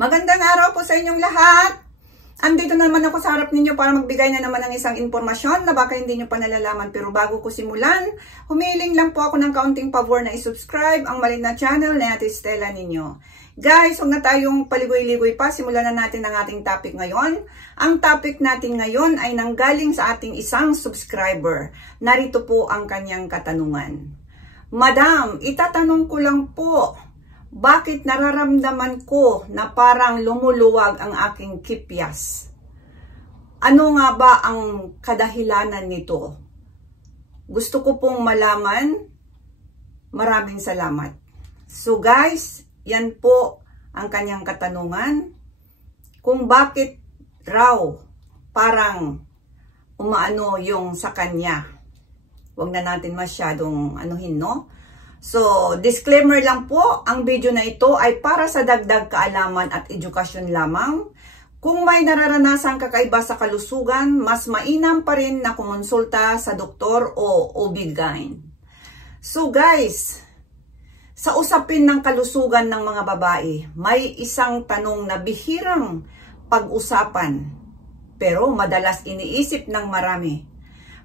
Magandang araw po sa inyong lahat. Andito naman ako sa harap ninyo para magbigay na naman ng isang impormasyon na baka hindi nyo pa nalalaman. Pero bago ko simulan, humiling lang po ako ng kaunting pabor na isubscribe ang maliit na channel na Ate Stella ninyo. Guys, huwag na tayong paligoy-ligoy pa. Simulan na natin ang ating topic ngayon. Ang topic natin ngayon ay nanggaling sa ating isang subscriber. Narito po ang kanyang katanungan. Madam, itatanong ko lang po, bakit nararamdaman ko na parang lumuluwag ang aking kipyas? Ano nga ba ang kadahilanan nito? Gusto ko pong malaman. Maraming salamat. So guys, yan po ang kanyang katanungan. Kung bakit raw parang umaano yung sa kanya. Huwag na natin masyadong anuhin, no? So, disclaimer lang po, ang video na ito ay para sa dagdag kaalaman at edukasyon lamang. Kung may nararanasang kakaiba sa kalusugan, mas mainam pa rin na kumonsulta sa doktor o OB-GYN. So guys, sa usapin ng kalusugan ng mga babae, may isang tanong na bihirang pag-usapan, pero madalas iniisip ng marami.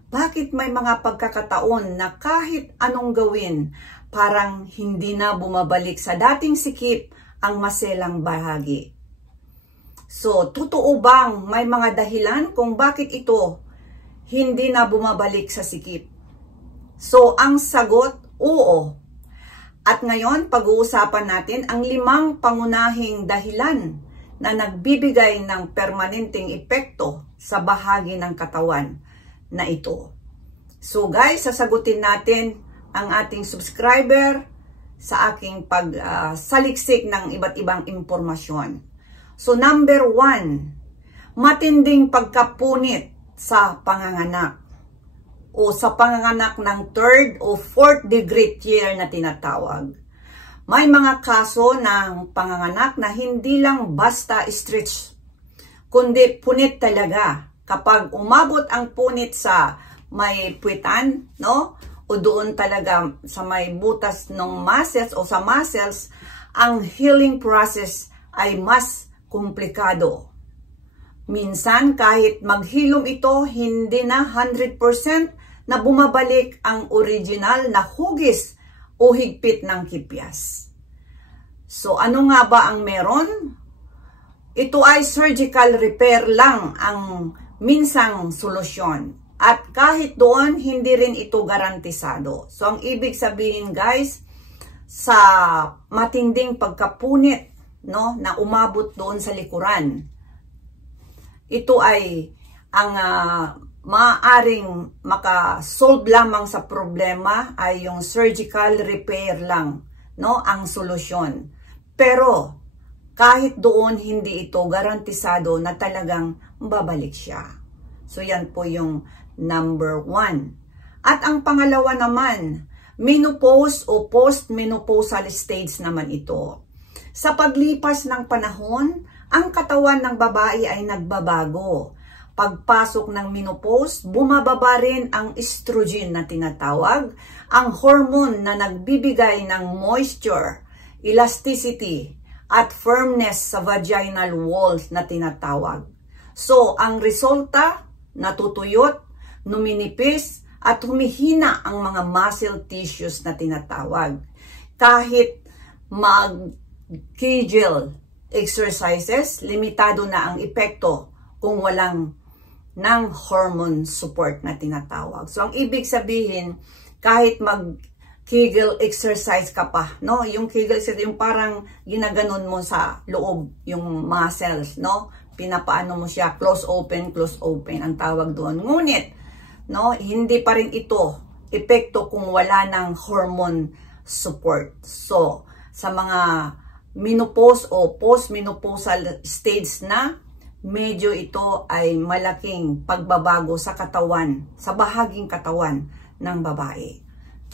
Bakit may mga pagkakataon na kahit anong gawin, parang hindi na bumabalik sa dating sikip ang maselang bahagi? So, totoo bang may mga dahilan kung bakit ito hindi na bumabalik sa sikip? So, ang sagot, oo. At ngayon, pag-uusapan natin ang 5 pangunahing dahilan na nagbibigay ng permanenteng epekto sa bahagi ng katawan na ito. So guys, sasagutin natin ang ating subscriber sa aking pagsaliksik ng iba't ibang impormasyon. So number 1, matinding pagkapunit sa panganganak o sa panganganak ng 3rd o 4th degree tear na tinatawag. May mga kaso ng panganganak na hindi lang basta stretch, kundi punit talaga. Kapag umabot ang punit sa may puwitan, no? O doon talaga sa may butas ng muscles o sa muscles, ang healing process ay mas komplikado. Minsan kahit maghilom ito, hindi na 100% na bumabalik ang original na hugis o higpit ng kipyas. So ano nga ba ang meron? Ito ay surgical repair lang ang minsang solusyon. At kahit doon, hindi rin ito garantisado. So, ang ibig sabihin guys, sa matinding pagkapunit, no, na umabot doon sa likuran, ito ay ang maaaring makasolve lamang sa problema ay yung surgical repair lang, no, ang solusyon. Pero, kahit doon, hindi ito garantisado na talagang babalik siya. So, yan po yung number 1. At ang pangalawa naman, menopause o post-menopausal stage naman ito. Sa paglipas ng panahon, ang katawan ng babae ay nagbabago. Pagpasok ng menopause, bumababa rin ang estrogen na tinatawag, ang hormone na nagbibigay ng moisture, elasticity, at firmness sa vaginal walls na tinatawag. So, ang resulta, natutuyot, numinipis, at humihina ang mga muscle tissues na tinatawag. Kahit mag-Kegel exercises, limitado na ang epekto kung walang ng hormone support na tinatawag. So, ang ibig sabihin, kahit mag-Kegel exercise ka pa, no? Yung Kegel exercise, yung parang ginaganon mo sa loob, yung muscles, no? Pinapaano mo siya, close open ang tawag doon. Ngunit, no, hindi pa rin ito epekto kung wala ng hormone support. So, sa mga menopause o post-menopausal stage na, medyo ito ay malaking pagbabago sa katawan, sa bahaging katawan ng babae.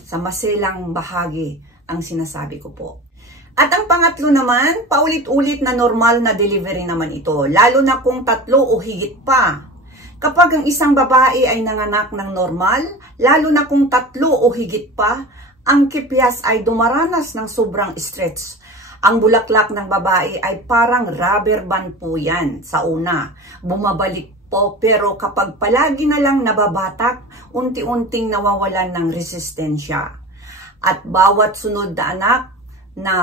Sa maselang bahagi ang sinasabi ko po. At ang pangatlo naman, paulit-ulit na normal na delivery naman ito, lalo na kung 3 o higit pa. Kapag ang isang babae ay nanganak ng normal, lalo na kung 3 o higit pa, ang kipyas ay dumaranas ng sobrang stretch Ang bulaklak ng babae ay parang rubber band po yan sa una. Bumabalik po, pero kapag palagi na lang nababatak, unti-unting nawawalan ng resistensya. At bawat sunod na anak na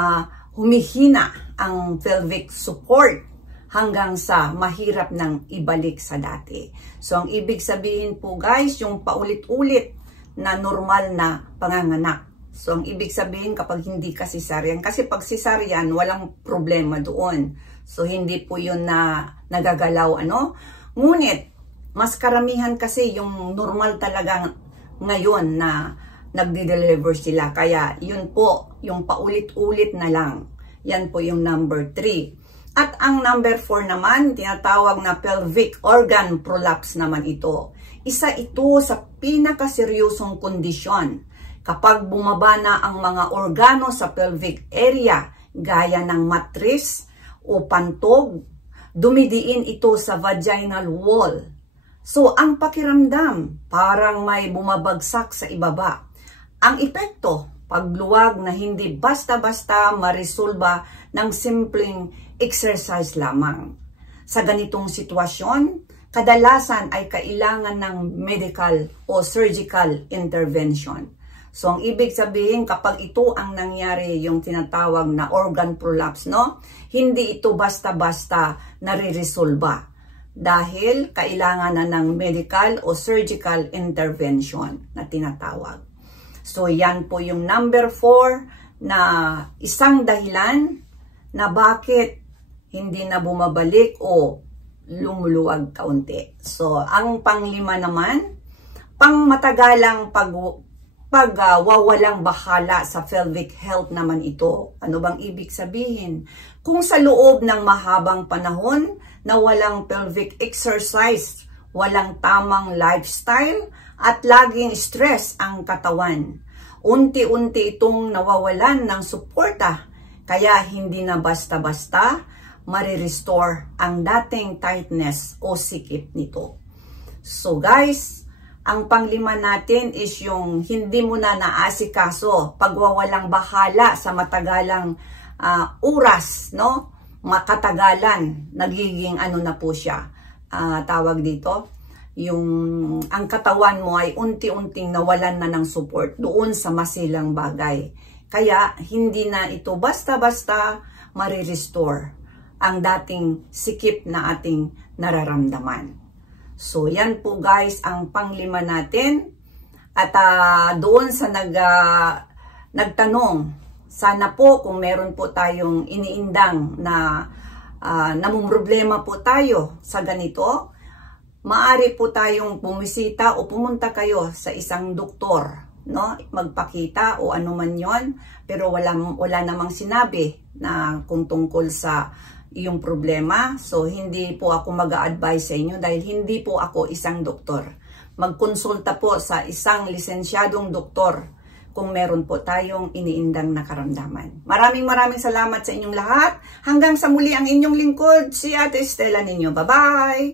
humihina ang pelvic support hanggang sa mahirap nang ibalik sa dati. So ang ibig sabihin po guys, yung paulit-ulit na normal na panganganak. So, ang ibig sabihin kapag hindi ka cesarean, kasi pag cesarean, walang problema doon. So, hindi po yun na nagagalaw, ano? Ngunit, mas karamihan kasi yung normal talaga ngayon na nagde-deliver sila. Kaya, yun po, yung paulit-ulit na lang. Yan po yung number 3. At ang number 4 naman, tinatawag na pelvic organ prolapse naman ito. Isa ito sa pinakaseryosong kondisyon. Kapag bumaba na ang mga organo sa pelvic area, gaya ng matris o pantog, dumidiin ito sa vaginal wall. So, ang pakiramdam, parang may bumabagsak sa ibaba. Ang epekto, pagluwag na hindi basta-basta marisolba ng simpleng exercise lamang. Sa ganitong sitwasyon, kadalasan ay kailangan ng medical o surgical intervention. So, ang ibig sabihin, kapag ito ang nangyari, yung tinatawag na organ prolapse, no? Hindi ito basta-basta nare-resolba. Dahil kailangan na ng medical o surgical intervention na tinatawag. So, yan po yung number 4 na isang dahilan na bakit hindi na bumabalik o lumuluwag kaunti. So, ang panglima naman, pangmatagalang pagwawalang bahala sa pelvic health naman ito. Ano bang ibig sabihin? Kung sa loob ng mahabang panahon na walang pelvic exercise, walang tamang lifestyle, at laging stress ang katawan, unti-unti itong nawawalan ng suporta, kaya hindi na basta-basta marirestore ang dating tightness o sikip nito. So guys, ang panglima natin is yung hindi mo na naasikaso, pagwawalang bahala sa matagalang oras, no? Makatagalan, nagiging ano na po siya, tawag dito, yung ang katawan mo ay unti-unting nawalan na ng support doon sa masilang bagay. Kaya hindi na ito basta-basta marirestore ang dating sikip na ating nararamdaman. So, yan po guys ang panglima natin. At doon sa nagtanong, sana po kung meron po tayong iniindang na namumroblema po tayo sa ganito, maaari po tayong bumisita o pumunta kayo sa isang doktor, no? Magpakita o ano man yon, pero wala namang sinabi na kung tungkol sa yung problema. So, hindi po ako mag-a-advise sa inyo dahil hindi po ako isang doktor. Magkonsulta po sa isang lisensyadong doktor kung meron po tayong iniindang na karamdaman. Maraming salamat sa inyong lahat. Hanggang sa muli ang inyong lingkod, si Ate Estela ninyo. Bye-bye!